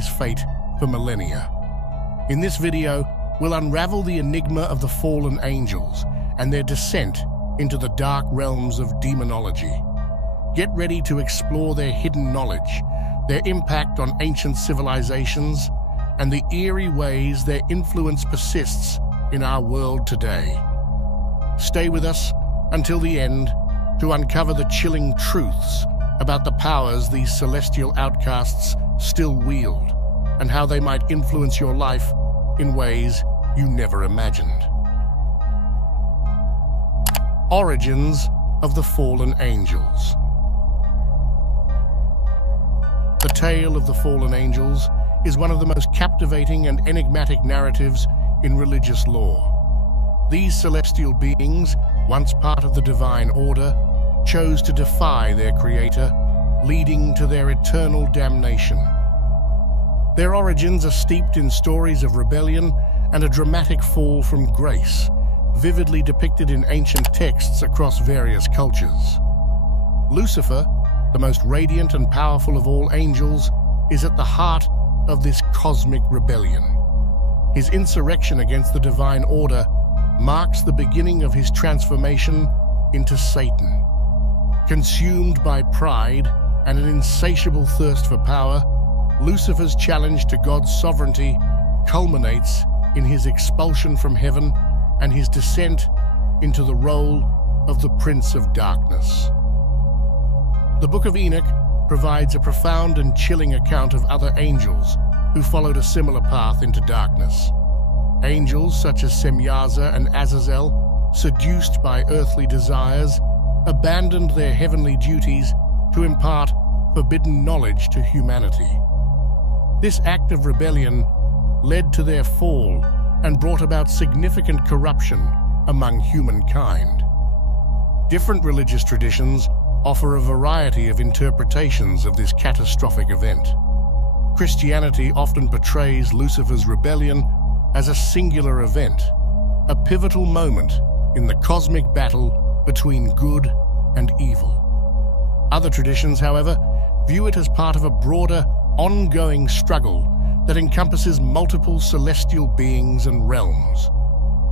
humanity's fate for millennia. In this video, we'll unravel the enigma of the fallen angels and their descent into the dark realms of demonology. Get ready to explore their hidden knowledge, their impact on ancient civilizations, and the eerie ways their influence persists in our world today. Stay with us until the end to uncover the chilling truths about the powers these celestial outcasts still wield and how they might influence your life in ways you never imagined. Origins of the Fallen Angels. The tale of the fallen angels is one of the most captivating and enigmatic narratives in religious lore. These celestial beings, once part of the divine order, chose to defy their creator, leading to their eternal damnation. Their origins are steeped in stories of rebellion and a dramatic fall from grace, vividly depicted in ancient texts across various cultures. Lucifer, the most radiant and powerful of all angels, is at the heart of this cosmic rebellion. His insurrection against the divine order marks the beginning of his transformation into Satan. Consumed by pride and an insatiable thirst for power, Lucifer's challenge to God's sovereignty culminates in his expulsion from heaven and his descent into the role of the Prince of Darkness. The Book of Enoch provides a profound and chilling account of other angels who followed a similar path into darkness. Angels such as Semyaza and Azazel, seduced by earthly desires, abandoned their heavenly duties to impart forbidden knowledge to humanity. This act of rebellion led to their fall and brought about significant corruption among humankind. Different religious traditions offer a variety of interpretations of this catastrophic event. Christianity often portrays Lucifer's rebellion as a singular event, a pivotal moment in the cosmic battle between good and evil. Other traditions, however, view it as part of a broader, ongoing struggle that encompasses multiple celestial beings and realms.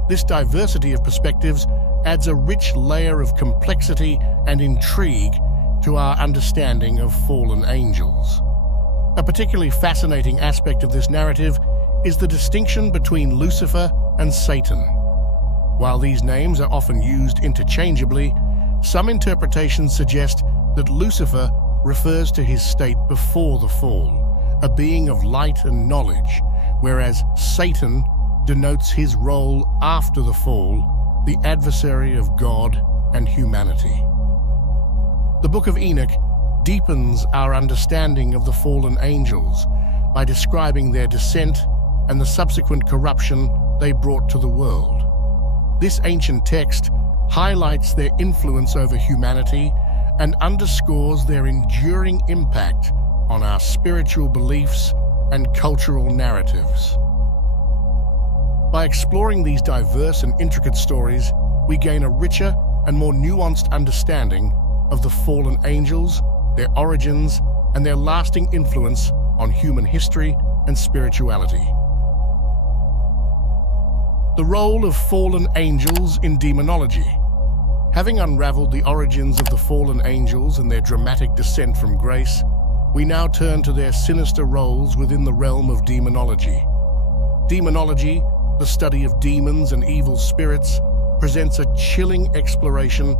This diversity of perspectives adds a rich layer of complexity and intrigue to our understanding of fallen angels. A particularly fascinating aspect of this narrative is the distinction between Lucifer and Satan. While these names are often used interchangeably, some interpretations suggest that Lucifer refers to his state before the fall, a being of light and knowledge, whereas Satan denotes his role after the fall, the adversary of God and humanity. The Book of Enoch deepens our understanding of the fallen angels by describing their descent and the subsequent corruption they brought to the world. This ancient text highlights their influence over humanity and underscores their enduring impact on our spiritual beliefs and cultural narratives. By exploring these diverse and intricate stories, we gain a richer and more nuanced understanding of the fallen angels, their origins, and their lasting influence on human history and spirituality. The role of fallen angels in demonology. Having unraveled the origins of the fallen angels and their dramatic descent from grace, we now turn to their sinister roles within the realm of demonology. Demonology, the study of demons and evil spirits, presents a chilling exploration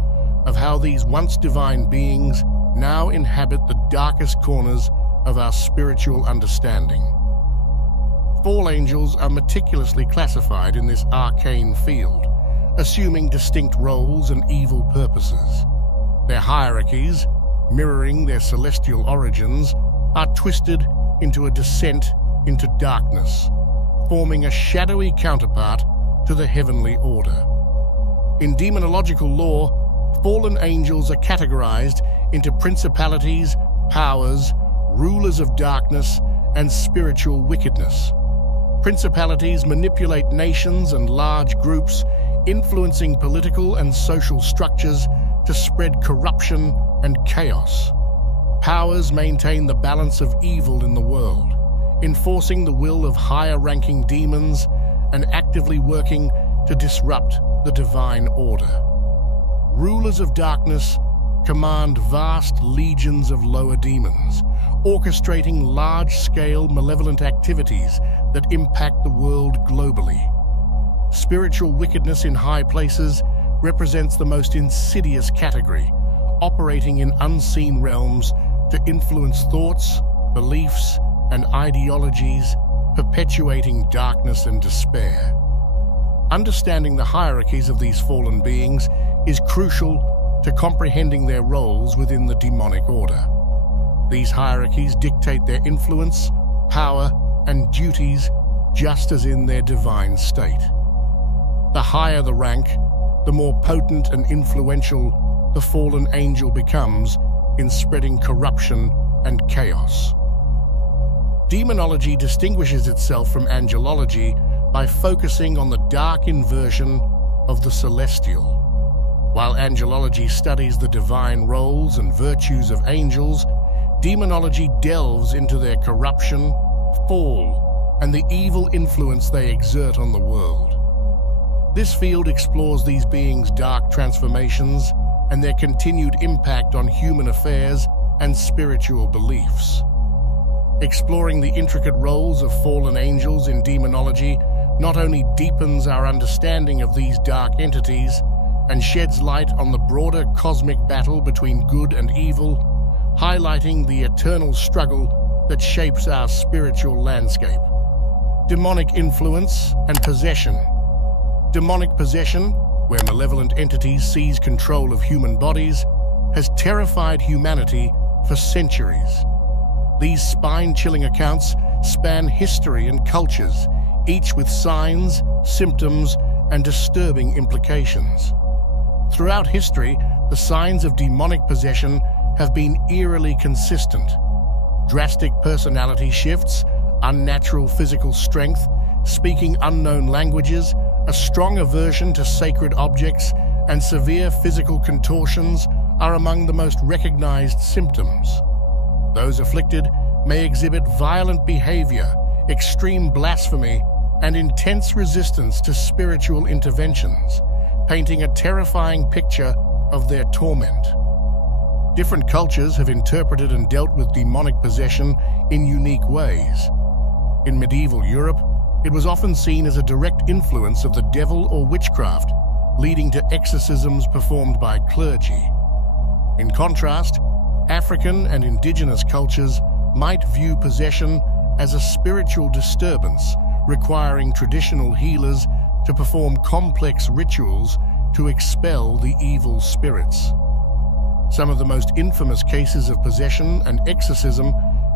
of how these once divine beings now inhabit the darkest corners of our spiritual understanding. Fall angels are meticulously classified in this arcane field, assuming distinct roles and evil purposes. Their hierarchies, mirroring their celestial origins, are twisted into a descent into darkness, forming a shadowy counterpart to the heavenly order. In demonological lore, fallen angels are categorized into principalities, powers, rulers of darkness, and spiritual wickedness. Principalities manipulate nations and large groups, influencing political and social structures to spread corruption and chaos. Powers maintain the balance of evil in the world, enforcing the will of higher-ranking demons and actively working to disrupt the divine order. Rulers of darkness command vast legions of lower demons, orchestrating large-scale malevolent activities that impact the world globally. Spiritual wickedness in high places represents the most insidious category, operating in unseen realms to influence thoughts, beliefs, and ideologies, perpetuating darkness and despair. Understanding the hierarchies of these fallen beings is crucial to comprehending their roles within the demonic order. These hierarchies dictate their influence, power, and duties just as in their divine state. The higher the rank, the more potent and influential the fallen angel becomes in spreading corruption and chaos. Demonology distinguishes itself from angelology by focusing on the dark inversion of the celestial. While angelology studies the divine roles and virtues of angels, demonology delves into their corruption, fall, and the evil influence they exert on the world. This field explores these beings' dark transformations and their continued impact on human affairs and spiritual beliefs. Exploring the intricate roles of fallen angels in demonology not only deepens our understanding of these dark entities and sheds light on the broader cosmic battle between good and evil, highlighting the eternal struggle that shapes our spiritual landscape. Demonic influence and possession. Demonic possession, where malevolent entities seize control of human bodies, has terrified humanity for centuries. These spine-chilling accounts span history and cultures, each with signs, symptoms, and disturbing implications. Throughout history, the signs of demonic possession have been eerily consistent. Drastic personality shifts, unnatural physical strength, speaking unknown languages, a strong aversion to sacred objects, and severe physical contortions are among the most recognized symptoms. Those afflicted may exhibit violent behavior, extreme blasphemy, and intense resistance to spiritual interventions, painting a terrifying picture of their torment. Different cultures have interpreted and dealt with demonic possession in unique ways. In medieval Europe, it was often seen as a direct influence of the devil or witchcraft, leading to exorcisms performed by clergy. In contrast, African and indigenous cultures might view possession as a spiritual disturbance, requiring traditional healers to perform complex rituals to expel the evil spirits. Some of the most infamous cases of possession and exorcism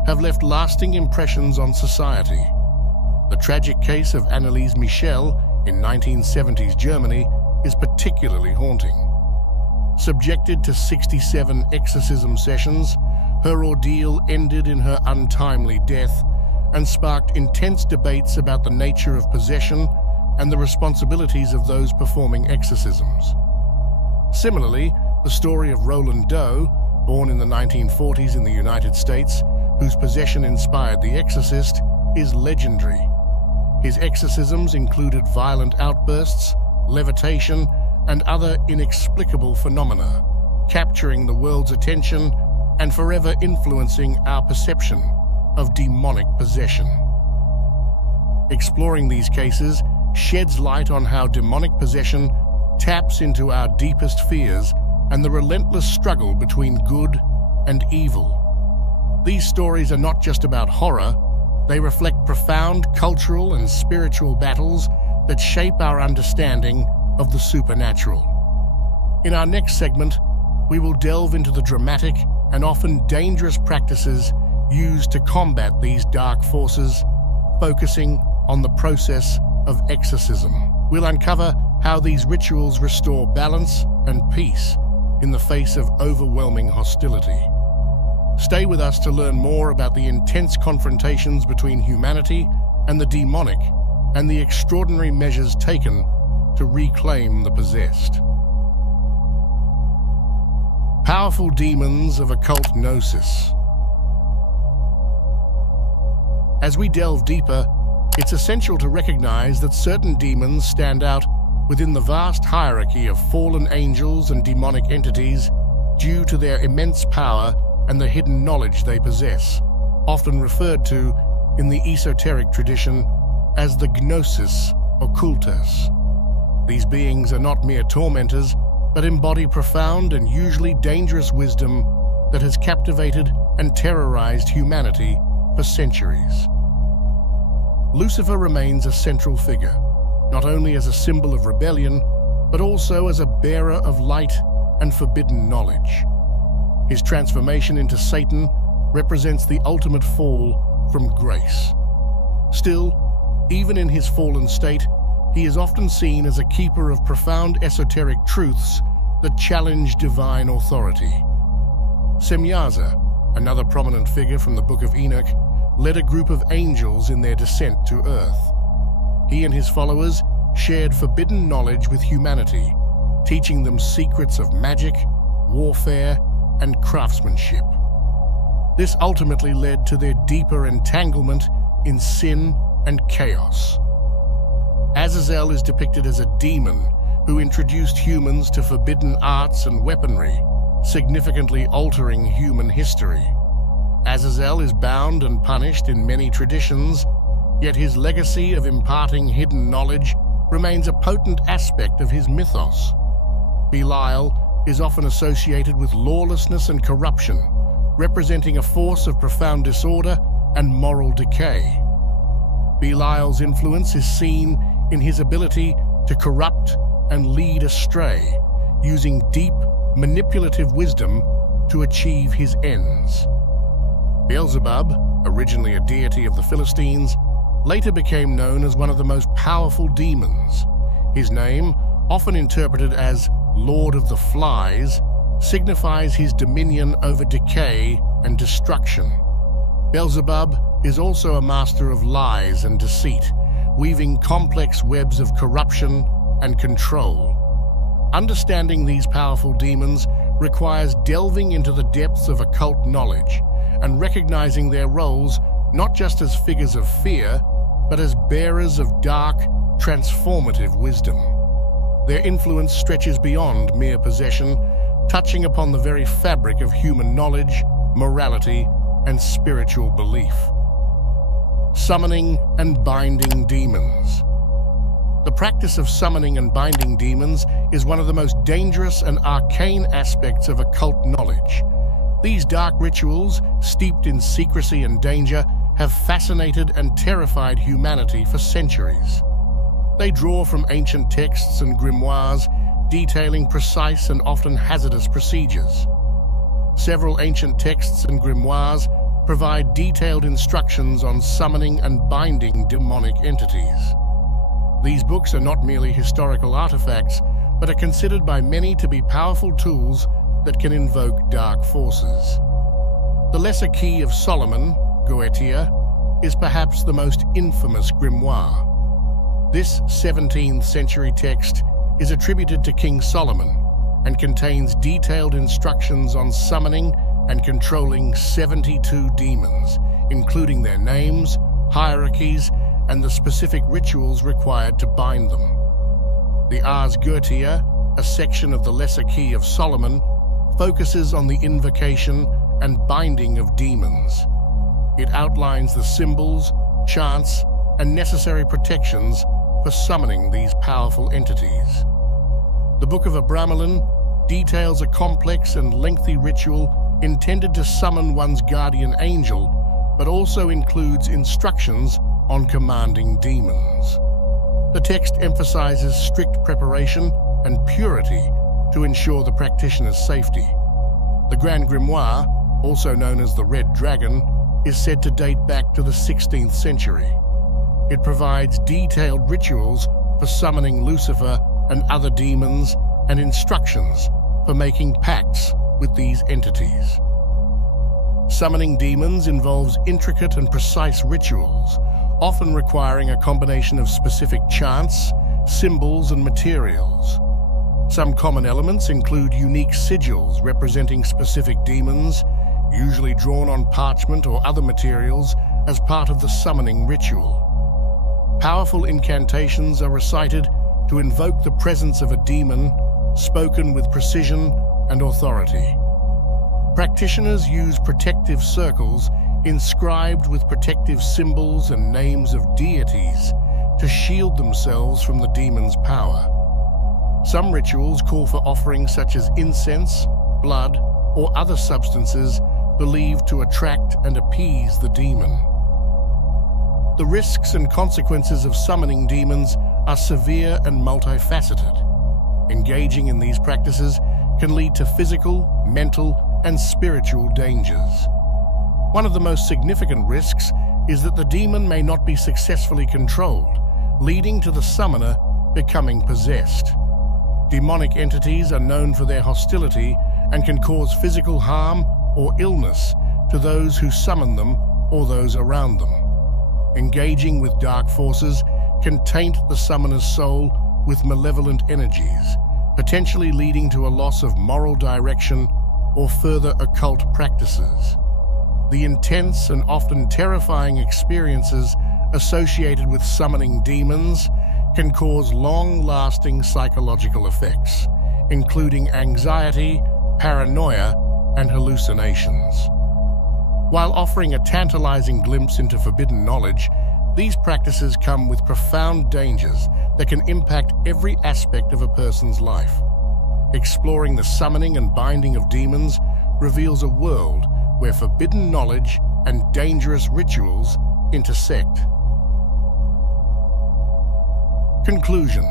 have left lasting impressions on society. The tragic case of Anneliese Michel in 1970s Germany is particularly haunting. Subjected to 67 exorcism sessions, her ordeal ended in her untimely death and sparked intense debates about the nature of possession and the responsibilities of those performing exorcisms. Similarly, the story of Roland Doe, born in the 1940s in the United States, whose possession inspired The Exorcist, is legendary. His exorcisms included violent outbursts, levitation, and other inexplicable phenomena, capturing the world's attention and forever influencing our perception of demonic possession. Exploring these cases sheds light on how demonic possession taps into our deepest fears and the relentless struggle between good and evil. These stories are not just about horror, they reflect profound cultural and spiritual battles that shape our understanding of the supernatural. In our next segment, we will delve into the dramatic and often dangerous practices used to combat these dark forces, focusing on the process of exorcism. We'll uncover how these rituals restore balance and peace in the face of overwhelming hostility. Stay with us to learn more about the intense confrontations between humanity and the demonic and the extraordinary measures taken to reclaim the possessed. Powerful demons of occult gnosis. As we delve deeper, it's essential to recognize that certain demons stand out within the vast hierarchy of fallen angels and demonic entities due to their immense power and the hidden knowledge they possess, often referred to in the esoteric tradition as the GNOSIS occultus. These beings are not mere tormentors, but embody profound and usually dangerous wisdom that has captivated and terrorized humanity for centuries. Lucifer remains a central figure, not only as a symbol of rebellion, but also as a bearer of light and forbidden knowledge. His transformation into Satan represents the ultimate fall from grace. Still, even in his fallen state, he is often seen as a keeper of profound esoteric truths that challenge divine authority. Semyaza, another prominent figure from the Book of Enoch, led a group of angels in their descent to Earth. He and his followers shared forbidden knowledge with humanity, teaching them secrets of magic, warfare, and craftsmanship. This ultimately led to their deeper entanglement in sin and chaos. Azazel is depicted as a demon who introduced humans to forbidden arts and weaponry, significantly altering human history. Azazel is bound and punished in many traditions, yet his legacy of imparting hidden knowledge remains a potent aspect of his mythos. Belial is often associated with lawlessness and corruption, representing a force of profound disorder and moral decay. Belial's influence is seen in his ability to corrupt and lead astray, using deep, manipulative wisdom to achieve his ends. Beelzebub, originally a deity of the Philistines, later became known as one of the most powerful demons. His name, often interpreted as Lord of the Flies, signifies his dominion over decay and destruction. Beelzebub is also a master of lies and deceit, weaving complex webs of corruption and control. Understanding these powerful demons requires delving into the depths of occult knowledge and recognizing their roles not just as figures of fear, but as bearers of dark, transformative wisdom. Their influence stretches beyond mere possession, touching upon the very fabric of human knowledge, morality, and spiritual belief. Summoning and binding demons. The practice of summoning and binding demons is one of the most dangerous and arcane aspects of occult knowledge. These dark rituals, steeped in secrecy and danger, have fascinated and terrified humanity for centuries. They draw from ancient texts and grimoires, detailing precise and often hazardous procedures. Several ancient texts and grimoires provide detailed instructions on summoning and binding demonic entities. These books are not merely historical artifacts, but are considered by many to be powerful tools that can invoke dark forces. The Lesser Key of Solomon, Goetia, is perhaps the most infamous grimoire. This 17th century text is attributed to King Solomon and contains detailed instructions on summoning and controlling 72 demons, including their names, hierarchies, and the specific rituals required to bind them. The Ars Goetia, a section of the Lesser Key of Solomon, focuses on the invocation and binding of demons. It outlines the symbols, chants, and necessary protections for summoning these powerful entities. The Book of Abramelin details a complex and lengthy ritual intended to summon one's guardian angel, but also includes instructions on commanding demons. The text emphasizes strict preparation and purity to ensure the practitioner's safety. The Grand Grimoire, also known as the Red Dragon, is said to date back to the 16th century. It provides detailed rituals for summoning Lucifer and other demons and instructions for making pacts with these entities. Summoning demons involves intricate and precise rituals, often requiring a combination of specific chants, symbols, and materials. Some common elements include unique sigils representing specific demons, usually drawn on parchment or other materials, as part of the summoning ritual. Powerful incantations are recited to invoke the presence of a demon, spoken with precision and authority. Practitioners use protective circles inscribed with protective symbols and names of deities to shield themselves from the demon's power. Some rituals call for offerings such as incense, blood, or other substances believed to attract and appease the demon. The risks and consequences of summoning demons are severe and multifaceted. Engaging in these practices can lead to physical, mental, and spiritual dangers. One of the most significant risks is that the demon may not be successfully controlled, leading to the summoner becoming possessed. Demonic entities are known for their hostility and can cause physical harm or illness to those who summon them or those around them. Engaging with dark forces can taint the summoner's soul with malevolent energies, potentially leading to a loss of moral direction or further occult practices. The intense and often terrifying experiences associated with summoning demons can cause long-lasting psychological effects, including anxiety, paranoia, and hallucinations. While offering a tantalizing glimpse into forbidden knowledge, these practices come with profound dangers that can impact every aspect of a person's life. Exploring the summoning and binding of demons reveals a world where forbidden knowledge and dangerous rituals intersect. Conclusion.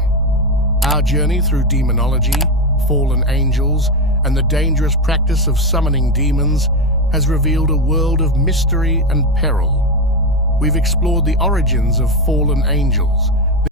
Our journey through demonology, fallen angels, and the dangerous practice of summoning demons has revealed a world of mystery and peril. We've explored the origins of fallen angels,